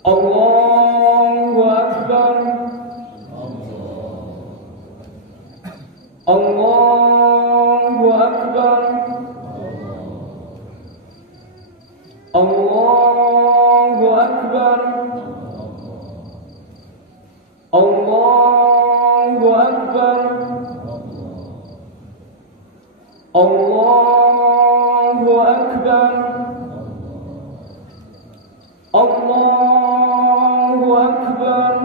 Allahu Akbar. Allahu Akbar. Allahu Akbar. Allahu Akbar. Allahu Akbar. Allahu Akbar.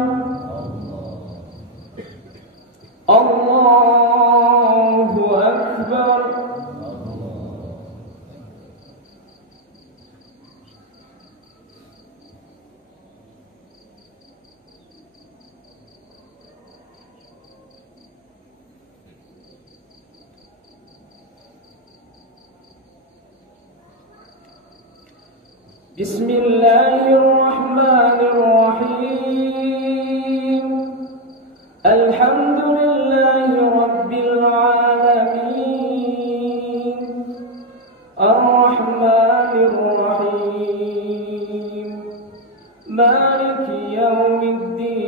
Allahu Akbar. Bismillahirrahmanirrahim. Alhamdulillahi Rabbil alamin. Ar-Rahmanir-Rahim. Maliki yawmiddin.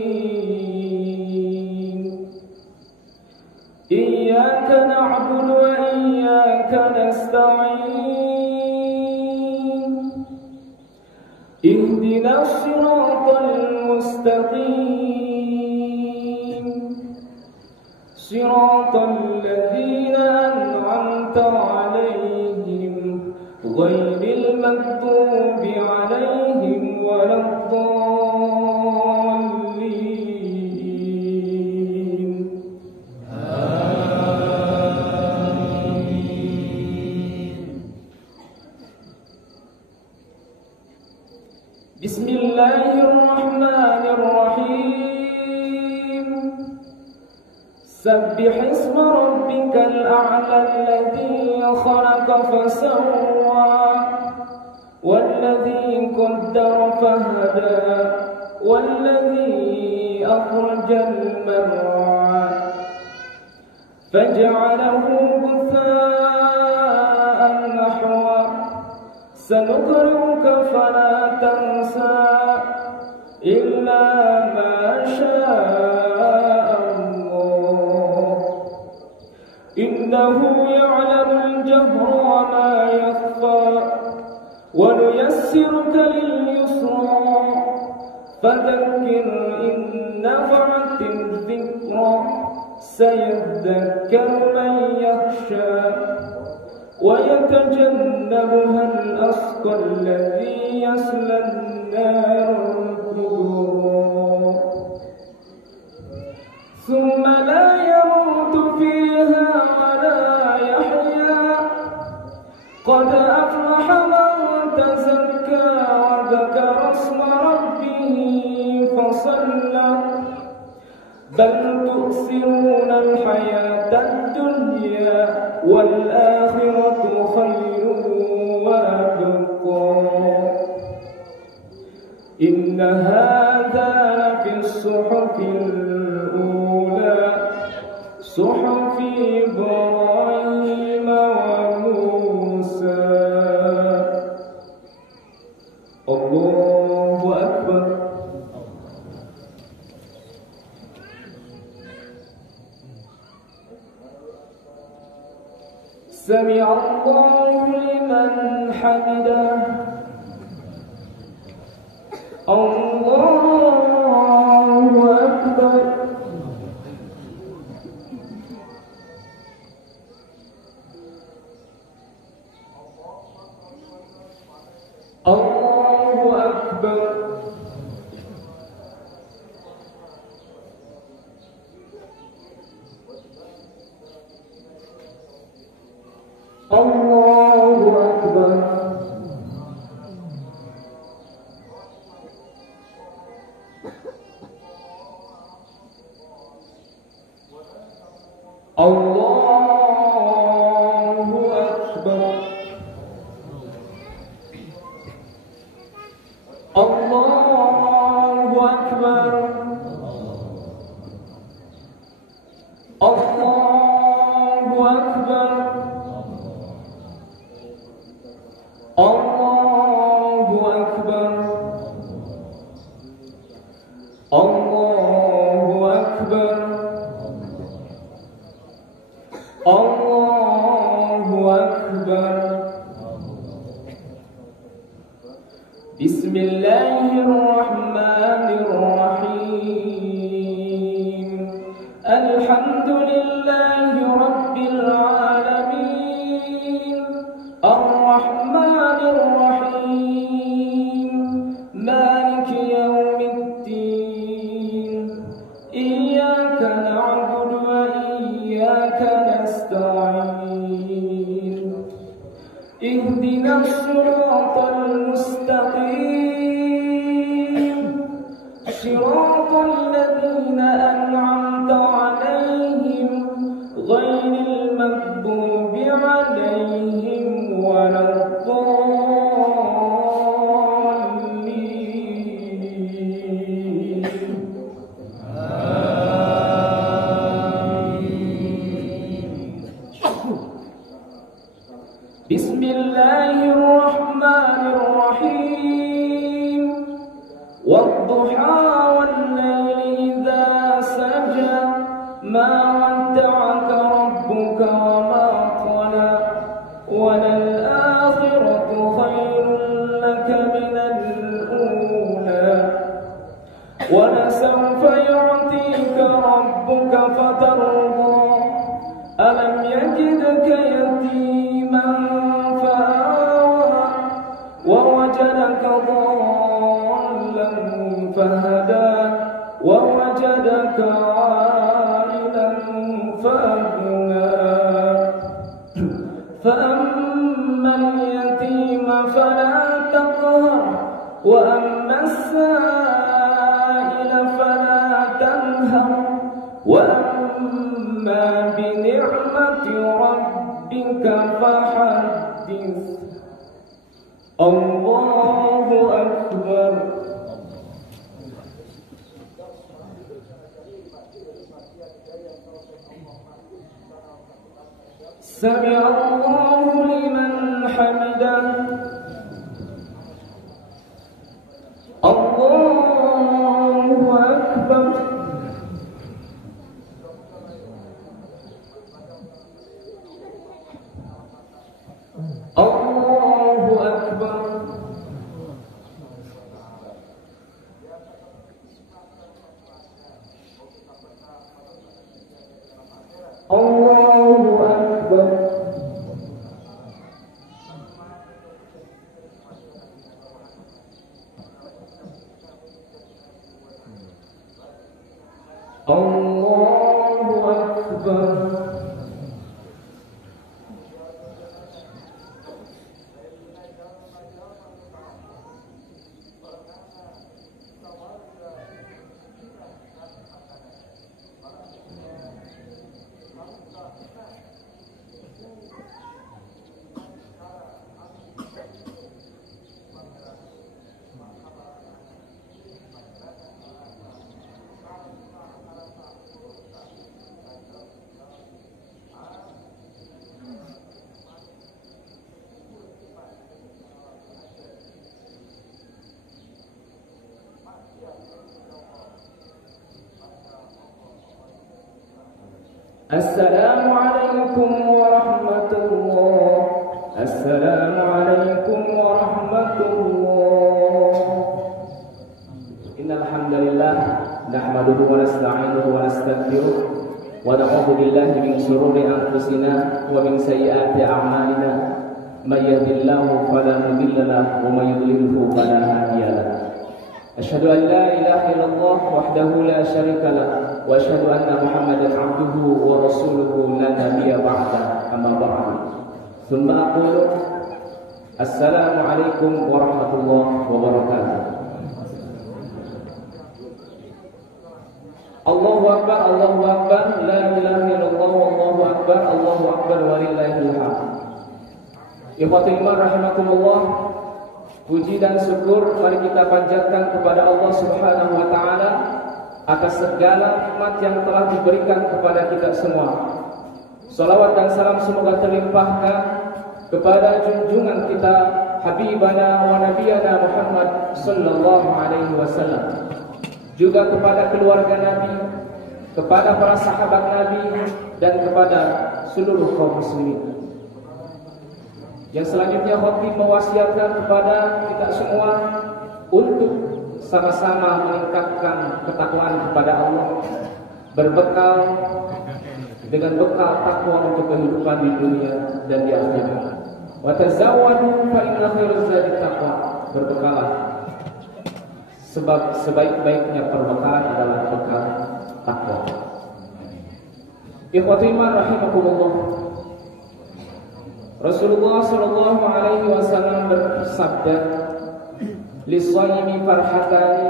Iyyaka na'budu wa iyyaka nasta'in. اهدنا الصراط المستقيم صراط الذين أنعمت عليهم غير المغضوب عليهم ولا الضالين. Bismillahirrahmanirrahim. Sabbih isma rabbikal a'la alladhi khalaqa fasawwa walladhi qaddara fahada walladhi akhrajal mar'a faj'alahu ghutha'an nahwa sanuqri'uka fala tansa إلا ما شاء الله إنه يعلم الجهر وما يخفى ونيسرك لليسرى فذكر إن نفعت الذكرى سيذكر من يخشى ويتجنبها الأشقى الذي يصلى النار ثم لا يموت فيها ولا يحيا قد أفلح من تزكى وذكر اسم ربه فصلى بل تؤثرون الحياة الدنيا والآخرة خير وأبقى إن هذا لفي الصحف الأولى صحف إبراهيم وموسى. الله أكبر. سمع الله لمن حمده. الله أكبر. الله أكبر. الله أكبر. الله أكبر. الله أكبر. الله أكبر. الله أكبر. Allahu Akbar. Bismillahirrahmanirrahim. Alhamdulillahi Rabbil Alamin. Ar-Rahmanir Rahim. Maliki Yawmiddin. Iyyaka na'budu wa iyyaka nasta'in. Ihdinas siratal mustaqim. Siratal ladzina an'amta 'alaihim ghairil maghdubi 'alaihim waladdallin. Bismillahirrahmanirrahim. Wadduha wal-laili idza saja. Ma wadda'aka rabbuka wa ma qala. Walal-akhiratu khairun laka minal ula. Walasawfa yu'tika rabbuka fatarda. Alam yajidka yatiman fa'awa. Wa wajadaka dhallan fahada. Wa wajadaka 'ailan faghna. فأما اليتيم فلا تقهر وأما السائل فلا تنهر وأما بنعمة ربك فحدث. الله أكبر. سمع الله لمن حمده. الله أكبر. الله أكبر. الله أكبر. الله أكبر. Assalamualaikum warahmatullahi. Assalamualaikum warahmatullahi. Innal hamdalillah nahmaduhu wa nasta'inuhu wa nastaghfiruh wa na'udzu billahi min shururi anfusina wa min sayyiati a'malina. May yahdihillahu fala mudilla lahu wa may yudlilhu fala hadiya lahu. Asyhadu an la ilaha illallah wahdahu la syarika lahu wa asyhadu anna Muhammadan 'abduhu wa rasuluhu la nabiyya ba'da. Amma ba'du. Tsumma aqulu assalamu alaikum warahmatullahi wabarakatuh. Allahu akbar, Allahu akbar, la ilaha illallah, wallahu akbar, Allahu akbar walillahil hamd. Ikhwatul iman rahimakumullah. Puji dan syukur mari kita panjatkan kepada Allah Subhanahu wa taala atas segala nikmat yang telah diberikan kepada kita semua. Salawat dan salam semoga terlimpahkan kepada junjungan kita Habibana wa Nabiyana Muhammad sallallahu alaihi wasallam, juga kepada keluarga Nabi, kepada para sahabat Nabi, dan kepada seluruh kaum muslimin. Yang selanjutnya khatib mewasiatkan kepada kita semua untuk sama-sama meningkatkan ketakwaan kepada Allah, berbekal dengan bekal takwa untuk kehidupan di dunia dan di akhirat. Wa tazawwadu fa inna khairaz zadi taqwa. Berbekalah, sebab sebaik-baiknya perbekalan adalah bekal takwa. Ikhwati iman rahimakumullah. Rasulullah sallallahu alaihi wasallam bersabda, "Lis-shaimi farhatani,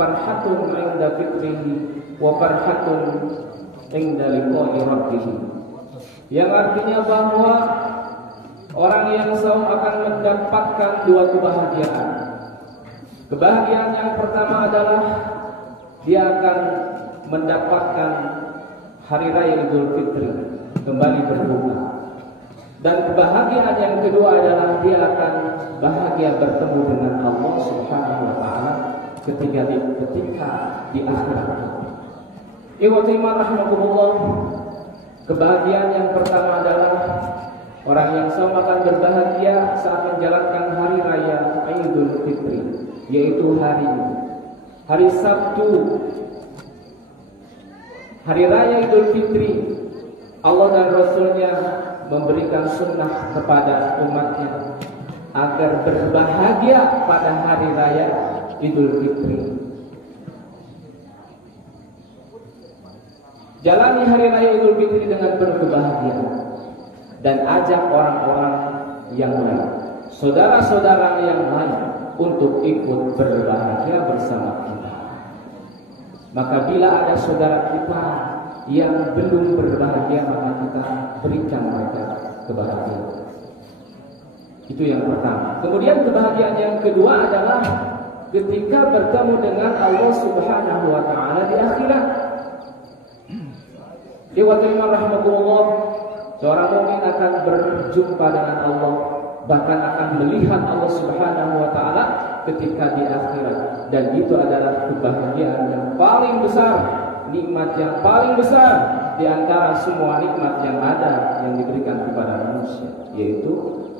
farhatun 'inda fitrihi wa farhatun 'inda liqa'i rabbih." Yang artinya bahwa orang yang saum akan mendapatkan dua kebahagiaan. Kebahagiaan yang pertama adalah dia akan mendapatkan hari raya Idul Fitri, kembali berbuka. Dan kebahagiaan yang kedua adalah dia akan bahagia bertemu dengan Allah Subhanahu wa taala ketika di akhirat. Ikhwati iman rahimakumullah. Kebahagiaan yang pertama adalah orang yang saum akan berbahagia saat menjalankan hari raya Idul Fitri, yaitu hari Sabtu, hari raya Idul Fitri. Allah dan Rasulnya memberikan sunnah kepada umatnya agar berbahagia pada hari raya Idul Fitri. Jalani hari raya Idul Fitri dengan berkebahagiaan dan ajak orang-orang yang lain, saudara-saudara yang lain untuk ikut berbahagia bersama kita. Maka bila ada saudara kita yang belum berbahagia, maka kita berikan mereka kebahagiaan. Itu yang pertama. Kemudian kebahagiaan yang kedua adalah ketika bertemu dengan Allah Subhanahu wa taala di akhirat. Ikhwatul rahmatullah, seorang mukmin akan berjumpa dengan Allah, bahkan akan melihat Allah Subhanahu wa taala ketika di akhirat, dan itu adalah kebahagiaan yang paling besar, nikmat yang paling besar di antara semua nikmat yang ada yang diberikan kepada manusia, yaitu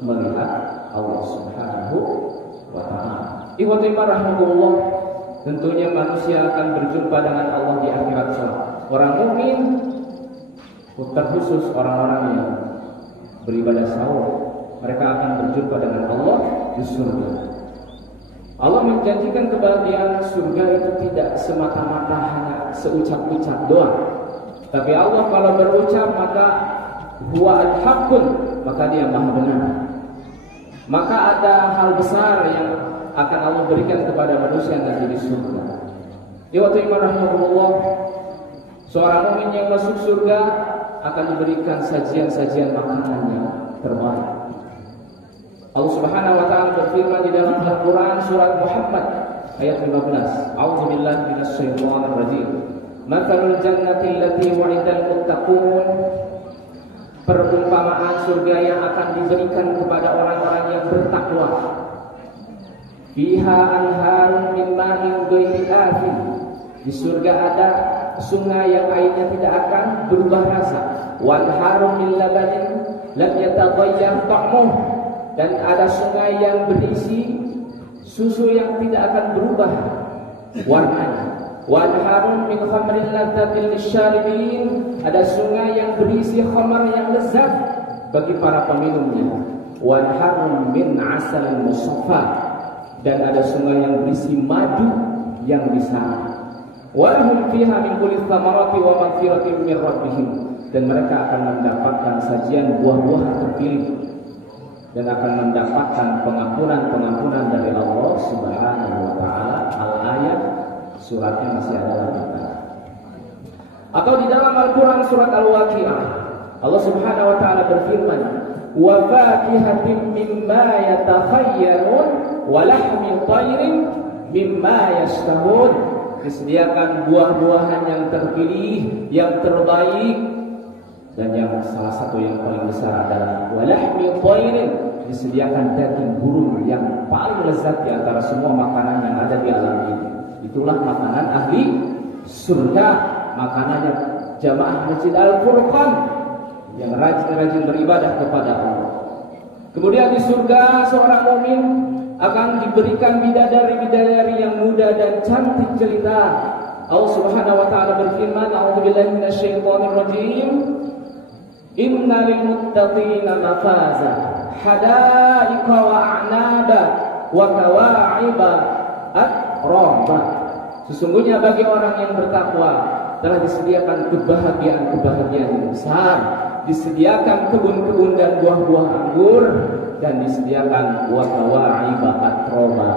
melihat Allah Subhanahu wa taala. Ikhwatul rahmatullah, tentunya manusia akan berjumpa dengan Allah di akhirat kelak. Orang mukmin, terkhusus orang-orang yang beribadah sahur, mereka akan berjumpa dengan Allah di surga. Allah menjanjikan kebahagiaan surga itu tidak semata-mata hanya seucap-ucap doang. Tapi Allah kalau berucap maka huwa al-haqqun, maka dia maha benar. Maka ada hal besar yang akan Allah berikan kepada manusia nanti di surga. Ikhwati iman rahmatullah, seorang mukmin yang masuk surga akan diberikan sajian-sajian makanan yang terbaik. Allah Subhanahu wa taala berfirman di dalam Al-Qur'an surat Muhammad ayat 15. A'udzubillahi minasyaitonir rajim. Matsalul jannati allati wa'idal muttaqun. Perumpamaan surga yang akan diberikan kepada orang-orang yang bertakwa. Fiha anharun min ma'in ghairi asin. Di surga ada sungai yang airnya tidak akan berubah rasa. Wa anharun min labanin lam yataghayyar ta'muhu. Dan ada sungai yang berisi susu yang tidak akan berubah warnanya. Wa anharun min khamrin ladzatin lisyaribin. Ada sungai yang berisi khamar yang lezat bagi para peminumnya. Wa anharun min asalin musaffa. Dan ada sungai yang berisi madu yang disana. Wa hum fiha min kulli thamarati wa maghfiratin min rabbihim. Dan mereka akan mendapatkan sajian buah-buahan terpilih dan akan mendapatkan pengampunan dari Allah Subhanahu wa taala. Al-ayat, suratnya masih ada lagi. Atau di dalam Al-Qur'an surat Al-Waqiah, Allah Subhanahu wa taala berfirman, "Wa fakihatin mimma yatakhayyarun wa lahmi thayrin mimma yashtahun." Disediakan buah-buahan yang terpilih, yang terbaik, dan yang salah satu yang paling besar adalah walahmi thayrin, disediakan daging burung yang paling lezat di antara semua makanan yang ada di alam ini. Itulah makanan ahli surga, makanannya jamaah Masjid Al-Furqan yang rajin-rajin beribadah kepada Allah. Kemudian di surga seorang mukmin akan diberikan bidadari-bidadari yang muda dan cantik jelita. Allah Subhanahu wa taala berfirman, "A'udzubillahi minasyaitonir rajim. Innal muttaqina mafaza, hadaiqa wa a'naba wa kawa'iba atraba." Sesungguhnya bagi orang yang bertakwa telah disediakan kebahagiaan-kebahagiaan yang besar, disediakan kebun-kebun dan buah-buah anggur, dan disediakan wa kawa'iba atraba,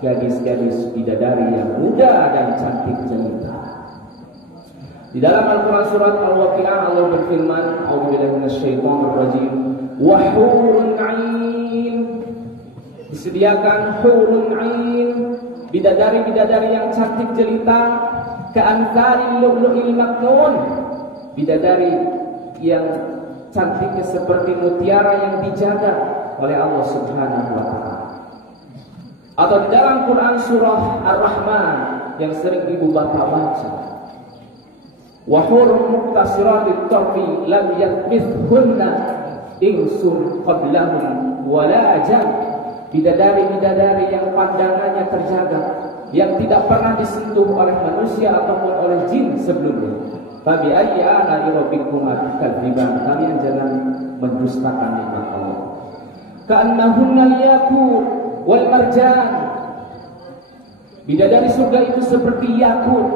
gadis-gadis bidadari yang muda dan cantik jelita. Di dalam Al-Quran surat Al-Waqi'ah Allah berfirman, "A'udzubillahi minasyaitonir rajim. Wa hurun 'ain." Disediakan hurun 'ain, bidadari-bidadari yang cantik jelita, ka'amsalil lu'lu'il maknun, bidadari yang cantiknya seperti mutiara yang dijaga oleh Allah Subhanahu wa taala. Atau di dalam Quran surah Ar-Rahman yang sering ibu bapak baca, wa hurun muqtasiratit tarfi lam yatmithunna insun qablahum wala jan. Bidadari-bidadari yang pandangannya terjaga, yang tidak pernah disentuh oleh manusia ataupun oleh jin sebelumnya. Fabi ayyi ala'i rabbikuma tukadziban. Kalian jangan mendustakan nikmat Allah. Ka'annahunnal yaqut wal marjan. Bidadari surga itu seperti yakut,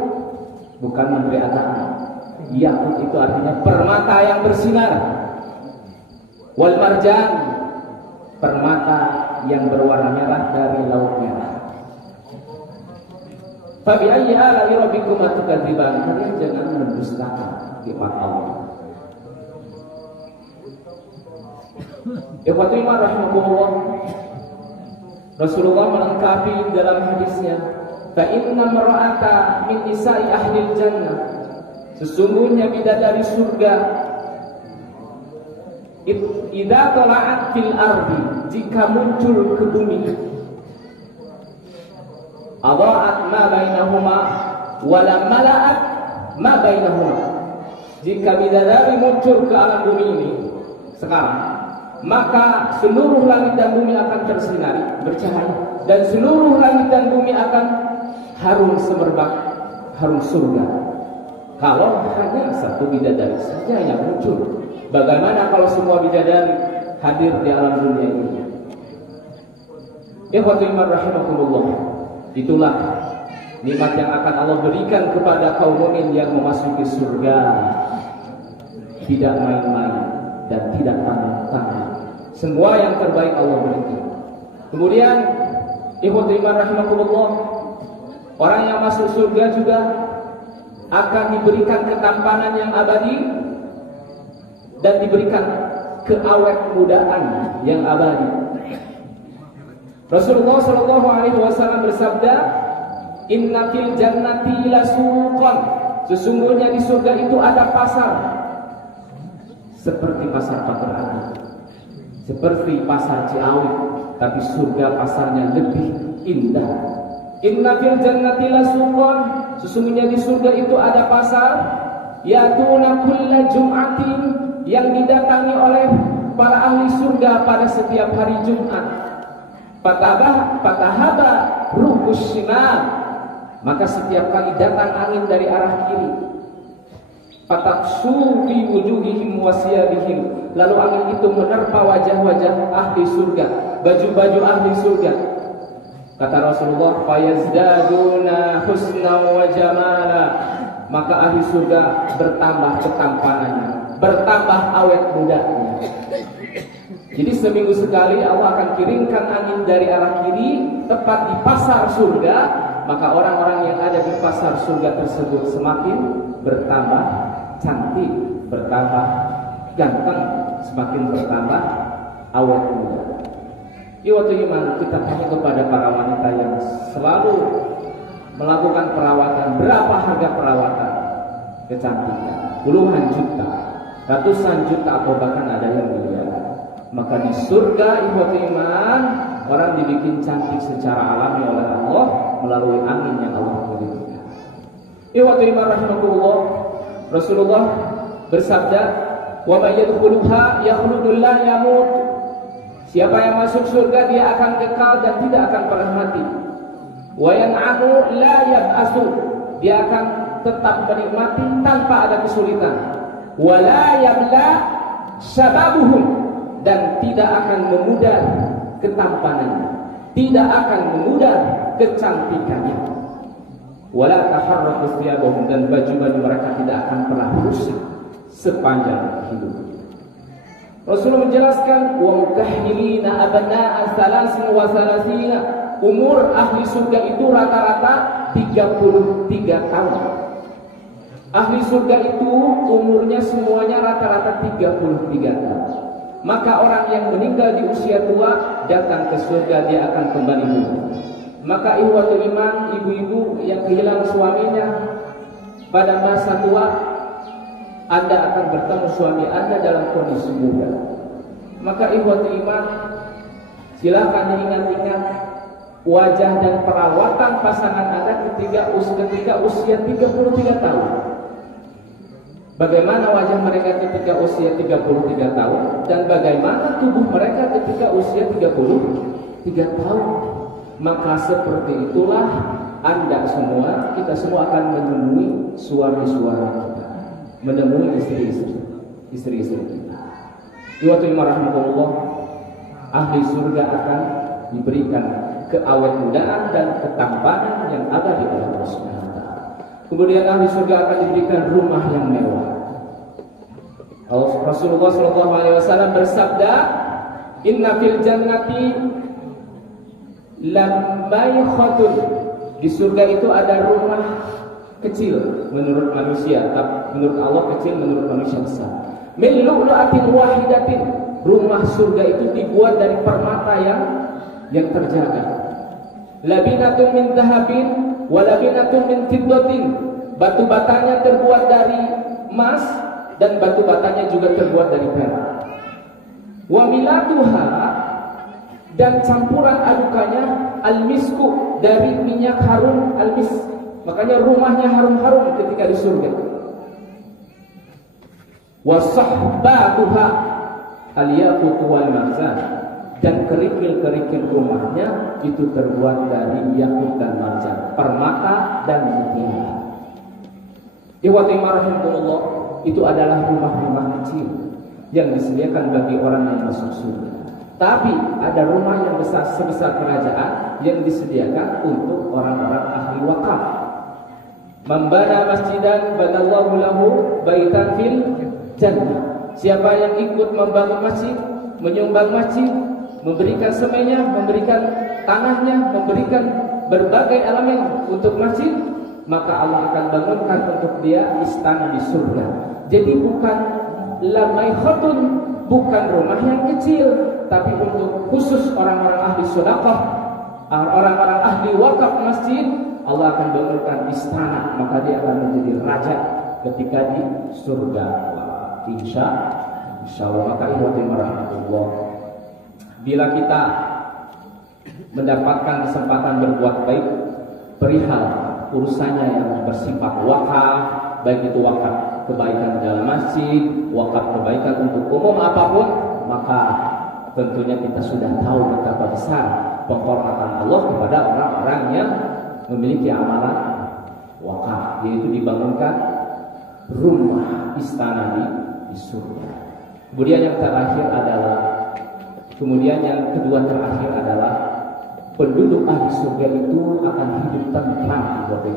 bukan memberi anak. Yakut itu artinya permata yang bersinar. Wal marjan, permata yang berwarna merah dari laut merah. Fabi ayyi ala'i rabbikuma tukadziban. Kalian jangan mendustakan nikmat Allah. Ikhwati iman rahimakumullah, Rasulullah melengkapi dalam hadisnya, fa inna mar'ata min nisa'i ahlil jannah. Sesungguhnya bidadari surga idza tala'at fil ardi, jika muncul ke bumi, adha'at ma bainahuma wa lam mala'at ma bainahuma. Jika bidadari muncul ke alam bumi ini sekarang, maka seluruh langit dan bumi akan tersinari, bercahaya, dan seluruh langit dan bumi akan harum semerbak, harum surga. Kalau hanya satu bidadari saja yang muncul, bagaimana kalau semua bidadari hadir di alam dunia ini? Ikhwati iman rahimakumullah, itulah nikmat yang akan Allah berikan kepada kaum mukmin yang memasuki surga. Tidak main-main dan tidak tanggung-tanggung. Semua yang terbaik Allah berikan. Kemudian ikhwati iman rahimakumullah, orang yang masuk surga juga akan diberikan ketampanan yang abadi dan diberikan keawet mudaan yang abadi. Rasulullah sallallahu alaihi wasallam bersabda, "Inna fil jannati lasuqan." Sesungguhnya di surga itu ada pasar, seperti pasar Pagerani, seperti pasar Ciawi, tapi surga pasarnya lebih indah. Inna fil jannati lasuqan. Sesungguhnya di surga itu ada pasar, yatuna kulla jum'atin, yang didatangi oleh para ahli surga pada setiap hari Jumat. Fatahaba ruhus shimal, maka setiap kali datang angin dari arah kiri, fataksu fi wujuhihim wasiyabihim, lalu angin itu menerpa wajah-wajah ahli surga, baju-baju ahli surga. Kata Rasulullah, fayazdaduna husna wa jamala, maka ahli surga bertambah ketampanannya, bertambah awet mudanya. Jadi seminggu sekali Allah akan kirimkan angin dari arah kiri tepat di pasar surga, maka orang-orang yang ada di pasar surga tersebut semakin bertambah cantik, bertambah ganteng, semakin bertambah awet muda. Iwatu iman, kita tanya kepada para wanita yang selalu melakukan perawatan. Berapa harga perawatan kecantikan? Puluhan juta, ratusan juta, atau bahkan ada yang miliaran. Maka di surga iwatu iman, orang dibikin cantik secara alami oleh Allah melalui angin yang Allah berikan. Iwatu iman rahimakumullah, Rasulullah bersabda, "Wa may yadkhuluha yakhludul la yamut." Siapa yang masuk surga dia akan kekal dan tidak akan pernah mati. Wa yan'amu la yab'asu. Dia akan tetap menikmati tanpa ada kesulitan. Wa la yabla syababuhum, dan tidak akan memudar ketampanannya, tidak akan memudar kecantikannya. Wala taharraqu thiyabahum, dan baju-baju mereka tidak akan pernah rusak sepanjang hidup. Rasulullah menjelaskan, wa mukahhilina abna'a salasin wa salasina. Umur ahli surga itu rata-rata 33 tahun. Ahli surga itu umurnya semuanya rata-rata 33 tahun. Maka orang yang meninggal di usia tua datang ke surga, dia akan kembali muda. Maka ikhwatul iman, ibu-ibu yang kehilangan suaminya pada masa tua, Anda akan bertemu suami Anda dalam kondisi muda. Maka ikhwatul iman, silakan diingat-ingat wajah dan perawatan pasangan Anda ketika usia 33 tahun. Bagaimana wajah mereka ketika usia 33 tahun, dan bagaimana tubuh mereka ketika usia 33 tahun. Maka seperti itulah Anda semua, kita semua akan menemui suami-suami kita, menemui istri-istri kita. Ikhwatul rahmatullah, ahli surga akan diberikan keawet mudaan dan ketampanan yang ada di Allah Subhanahu wa taala. Kemudian ahli surga akan diberikan rumah yang mewah. Rasulullah sallallahu alaihi wasallam bersabda, "Inna fil jannati lambaykhatun." Di surga itu ada rumah kecil menurut manusia, tapi menurut Allah kecil, menurut manusia besar. Min lu'lu'atin wahidatin. Rumah surga itu dibuat dari permata yang terjaga. Labinatun min dhahabin wa labinatun min fiddatin. Batu batanya terbuat dari emas dan batu batanya juga terbuat dari perak. Wa milatuha, dan campuran adukannya al-misku, dari minyak harum al-misk. Makanya rumahnya harum-harum ketika di surga. Wa sahbatuha al-yaqut wal marjan, dan kerikil-kerikil rumahnya itu terbuat dari yakut dan marjan, permata dan mutiara. Rahimahullah, itu adalah rumah-rumah kecil yang disediakan bagi orang yang masuk surga. Tapi ada rumah yang besar sebesar kerajaan yang disediakan untuk orang-orang ahli wakaf. Membana masjidan banallahu lahu baitan fil jannah. Siapa yang ikut membangun masjid, menyumbang masjid, memberikan semennya, memberikan tanahnya, memberikan berbagai elemen untuk masjid, maka Allah akan bangunkan untuk dia istana di surga. Jadi bukan lamaykhatun, bukan rumah yang kecil, tapi untuk khusus orang-orang ahli sedekah, orang-orang ahli wakaf masjid, Allah akan bangunkan istana, maka dia akan menjadi raja ketika di surga. Insya Allah. Maka ikhwatul rahmatullah, bila kita mendapatkan kesempatan berbuat baik perihal urusannya yang bersifat wakaf, baik itu wakaf kebaikan dalam masjid, wakaf kebaikan untuk umum apapun, maka tentunya kita sudah tahu betapa besar penghormatan Allah kepada orang-orang yang memiliki amalan wakaf, yaitu dibangunkan rumah istana di surga. Kemudian yang kedua terakhir adalah penduduk ahli surga itu akan hidup tentram di.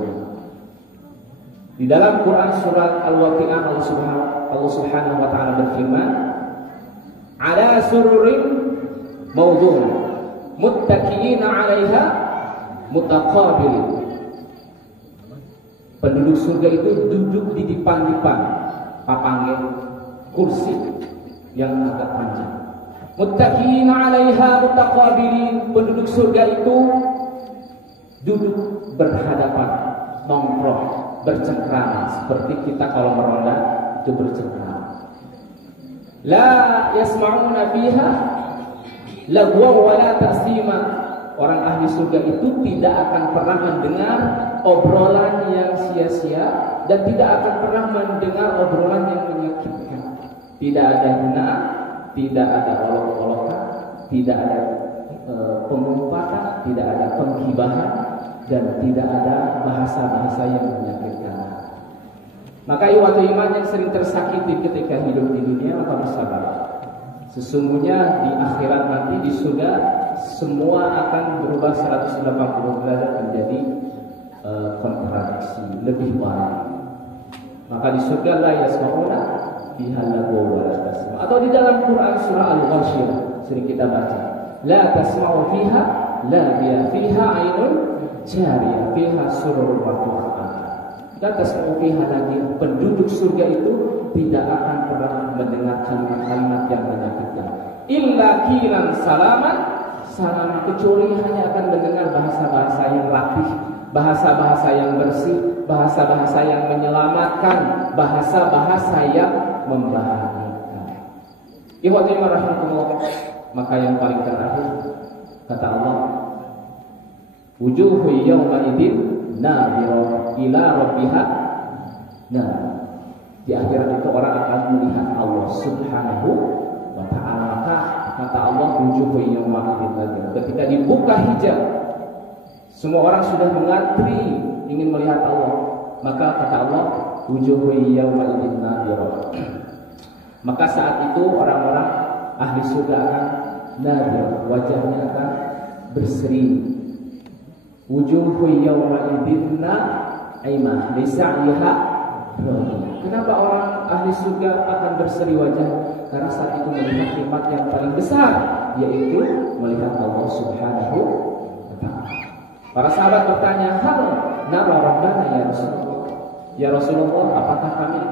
Di dalam Quran surat Al-Waqi'ah, Allah Subhanahu wa taala berfirman, "Ala sururin mawdun muttaqiina 'alaiha mutaqabilin." Penduduk surga itu duduk di dipan-dipan papange kursi yang agak panjang. Muttaqiina 'alaiha mutaqabilin. Penduduk surga itu duduk berhadapan, nongkrong, bercengkrama seperti kita kalau meronda itu bercengkrama. La yasma'una fiha lagwa wa la ta'sima. orang ahli surga itu tidak akan pernah mendengar obrolan yang sia-sia dan tidak akan pernah mendengar obrolan yang menyakitkan. Tidak ada hinaan, tidak ada olok-olokan, tidak ada pengumpatan, tidak ada penggibahan, dan tidak ada bahasa-bahasa yang menyakitkan. Maka ikhwatu iman yang sering tersakiti ketika hidup di dunia, maka bersabar. Sesungguhnya di akhirat nanti di surga semua akan berubah 180 derajat menjadi kontradiksi, lebih baik. Maka di surga la yasma'una fiha lagwa wa la tasma'. Atau di dalam Quran surah Al-Ghasyiyah sering kita baca, la tasma'u fiha laghiya fiha 'ainun jariyah fiha sururun marfu'ah. La tasma'u fiha laghiya, penduduk surga itu tidak akan pernah mendengar kalimat-kalimat yang menyakitkan. Illa qilan salaman, kecuali hanya akan mendengar bahasa-bahasa yang rapih, bahasa-bahasa yang bersih, bahasa-bahasa yang menyelamatkan, bahasa-bahasa yang membahagiakan. Ikhwati rahmatullah, maka yang paling terakhir kata Allah, wujuhu yawma idzin nadhirah ila rabbiha. Nah, di akhirat itu orang akan melihat Allah Subhanahu wa ta'ala. Maka kata Allah, wujuhu yawma idzin nadhirah. Ketika dibuka hijab, semua orang sudah mengantri ingin melihat Allah. Maka kata Allah, wujuhu yawma idzin nadhirah. Maka saat itu orang-orang ahli surga akan nadhirah, wajahnya akan berseri. Wujuhu yawma idzin na'imah lisa'yiha radiyah. Kenapa orang ahli surga akan berseri wajah? Karena saat itu melihat nikmat yang paling besar, yaitu melihat Allah Subhanahu wa ta'ala. Para sahabat bertanya, hal nara rabbana ya Rasulullah? Ya Rasulullah, apakah kami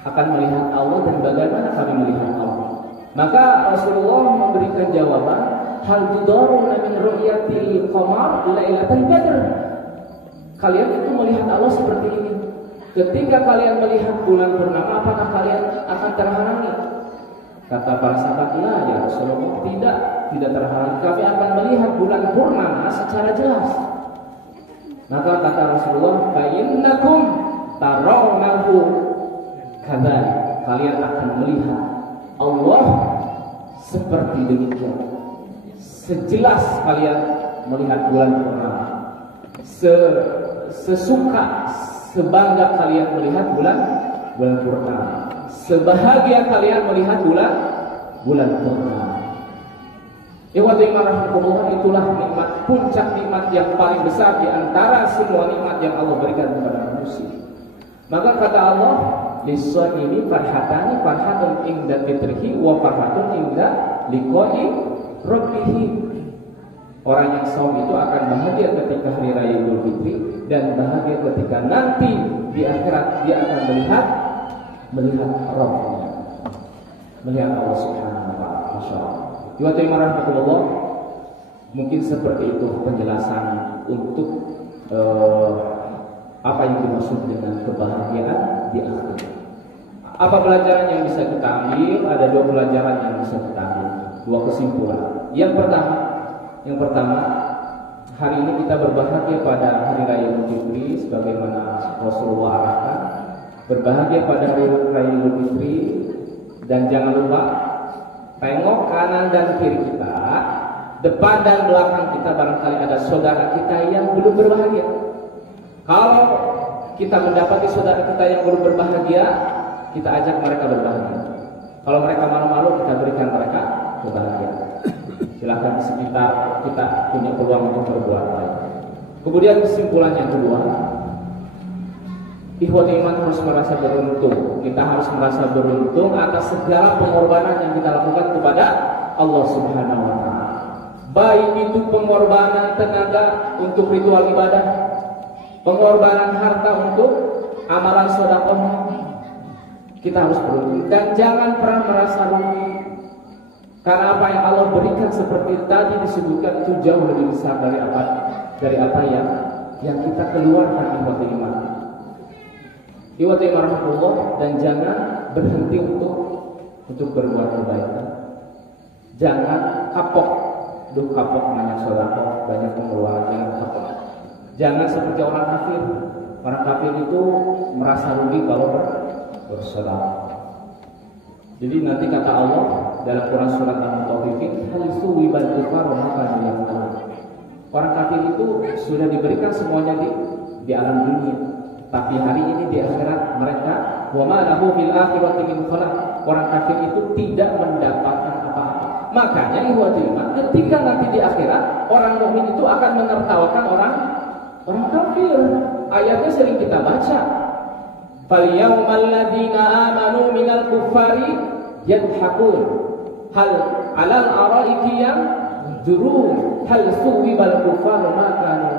akan melihat Allah dan bagaimana kami melihat Allah? Maka Rasulullah memberikan jawaban, hal tudaruna min ru'yatil qamar lailatul badr. Kalian itu melihat Allah seperti ini. Ketika kalian melihat bulan purnama, apakah kalian akan terhalangi? Kata para sahabat, la ya Rasulullah, tidak terhalangi. Kami akan melihat bulan purnama secara jelas. Maka kata Rasulullah, fa innakum tarawnahu kadzalik. Kalian akan melihat Allah seperti demikian. Sejelas kalian melihat bulan purnama, sesuka, sebangga kalian melihat bulan purnama, sebahagia kalian melihat bulan purnama. Ikhwati rahmatullah, itulah nikmat, puncak nikmat yang paling besar di antara semua nikmat yang Allah berikan kepada manusia. Maka kata Allah, lis-shaimi farhatani, farhatun inda fitrihi wa farhatun inda liqa'i rabbih. Orang yang saum itu akan bahagia ketika hari raya Idul Fitri dan bahagia ketika nanti di akhirat dia akan melihat Rabbnya, melihat Allah Subhanahu wa ta'ala. Masyaallah. Wa rahmatullah. Mungkin seperti itu penjelasan untuk apa yang dimaksud dengan kebahagiaan di akhirat. Apa pelajaran yang bisa kita ambil? Ada dua pelajaran yang bisa kita ambil, dua kesimpulan. Yang pertama, hari ini kita berbahagia pada hari raya Idul Fitri sebagaimana Rasulullah arahkan. Berbahagia pada hari raya Idul Fitri, dan jangan lupa tengok kanan dan kiri kita, depan dan belakang kita, barangkali ada saudara kita yang belum berbahagia. Kalau kita mendapati saudara kita yang belum berbahagia, kita ajak mereka berbahagia. Kalau mereka malu-malu, kita berikan mereka kebahagiaan. Silakan di sekitar kita punya peluang untuk berbuat baik. Kemudian kesimpulan yang kedua, ikhwati iman harus merasa beruntung. Kita harus merasa beruntung atas segala pengorbanan yang kita lakukan kepada Allah Subhanahu wa ta'ala. Baik itu pengorbanan tenaga untuk ritual ibadah, pengorbanan harta untuk amalan sedekah. Kita harus beruntung dan jangan pernah merasa rugi. Karena apa yang Allah berikan seperti tadi disebutkan itu jauh lebih besar dari apa yang kita keluarkan. Ikhwati rahmatullah, dan jangan berhenti untuk berbuat kebaikan. Jangan kapok duh kapok banyak sedekah, banyak pengeluaran, jangan kapok. Jangan seperti orang kafir. Orang kafir itu merasa rugi kalau bersedekah. Jadi nanti kata Allah dalam Quran surat Al-Mutaffifin, hal suwibal kufaru maka ya'lamun. Orang kafir itu sudah diberikan semuanya di alam dunia, tapi hari ini di akhirat mereka wa ma lahu fil akhirati min khalaq. Orang kafir itu tidak mendapatkan apa-apa. Makanya ikhwatul iman, ketika nanti di akhirat orang mukmin itu akan menertawakan orang kafir. Ayatnya sering kita baca. Fal yawmal ladzina amanu minal kuffari yadhakun hal 'alal araiki yanzurun hal suwibal kuffaru ma kanu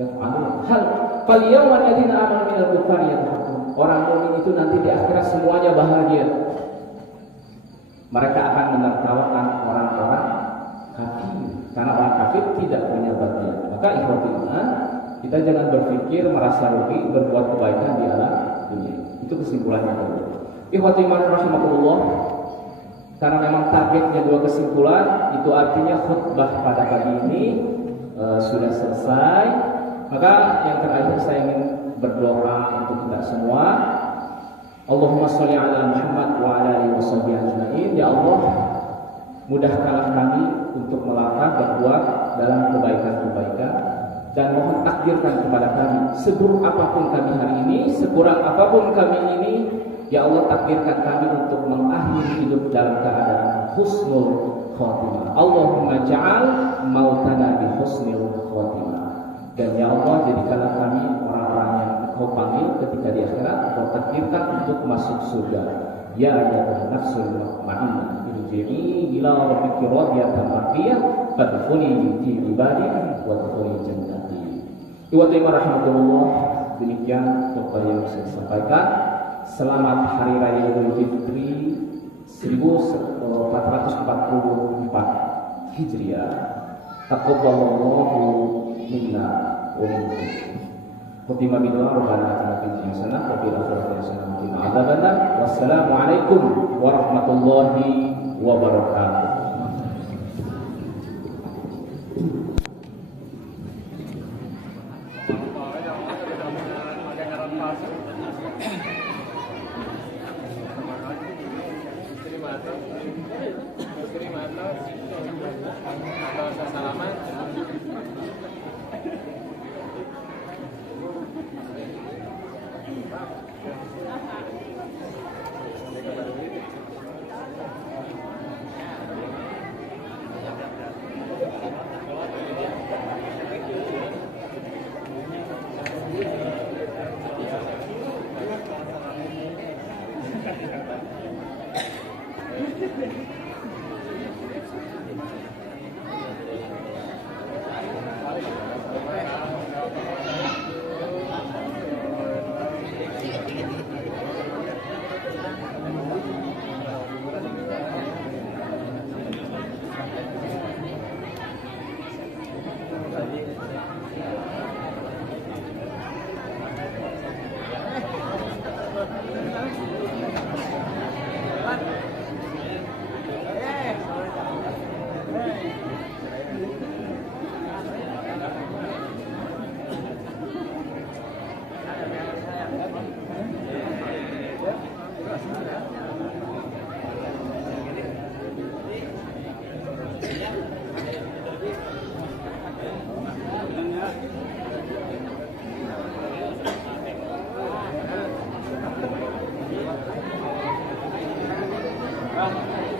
yaf'alun hal fal yawmal ladzina amanu minal kuffari yadhakun. Orang mukmin itu nanti di akhirat semuanya bahagia. Mereka akan menertawakan orang-orang kafir karena orang kafir tidak punya bagian. Maka ikhwatul iman, kita jangan berpikir merasa rugi berbuat kebaikan di alam dunia. Itu kesimpulannya. Ikhwatul iman rahimakumullah. Karena memang targetnya dua kesimpulan, itu artinya khutbah pada pagi ini sudah selesai. Maka yang terakhir saya ingin berdoa untuk kita semua. Allahumma sholli ala Muhammad wa ala alihi washabbihi ajmain. Ya Allah, mudahkanlah kami untuk melangkah berbuat dalam kebaikan-kebaikan, dan mohon takdirkan kepada kami seburuk apapun kami hari ini, sekurang apapun kami ini, ya Allah takdirkan kami untuk mengakhiri hidup dalam keadaan husnul khotimah. Allahumma ja'al mautana bi husnil khotimah. Dan ya Allah, jadikanlah kami orang-orang yang Kau panggil ketika di akhirat, Kau takdirkan untuk masuk surga. Ya ayyuhan nafsul mutmainnah, irji'i ila rabbiki radiyatan mardiyah fadkhuli fi ibadi wadkhuli jannati. Ikhwati rahimakumullah, demikian doa yang saya sampaikan. Selamat Hari Raya Idul Fitri 1444 Hijriah. Taqabbalallahu minna wa minkum. Khotimah bidoa Rabbana atina fid dunya hasanah wa fil akhirati hasanah wa qina adzabannar. Wassalamualaikum warahmatullahi wabarakatuh. Vâng.